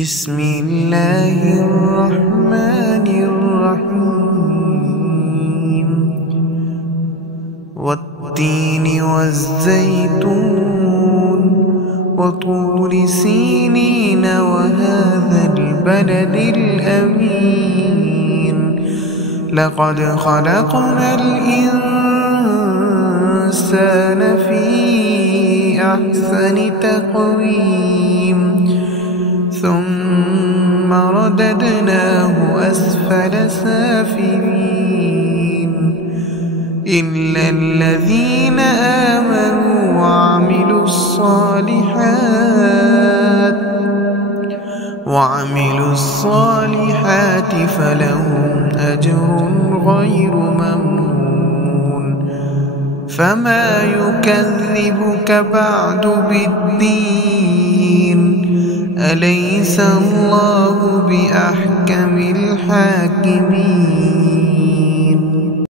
بسم الله الرحمن الرحيم والتين والزيتون وطور سينين وهذا البلد الأمين لقد خلقنا الإنسان في أحسن تقويم ثم رددناه أسفل سافلين إلا الذين آمنوا وعملوا الصالحات فلهم أجر غير ممنون فما يكذبك بعد بالدين أليس الله بأحكم الحاكمين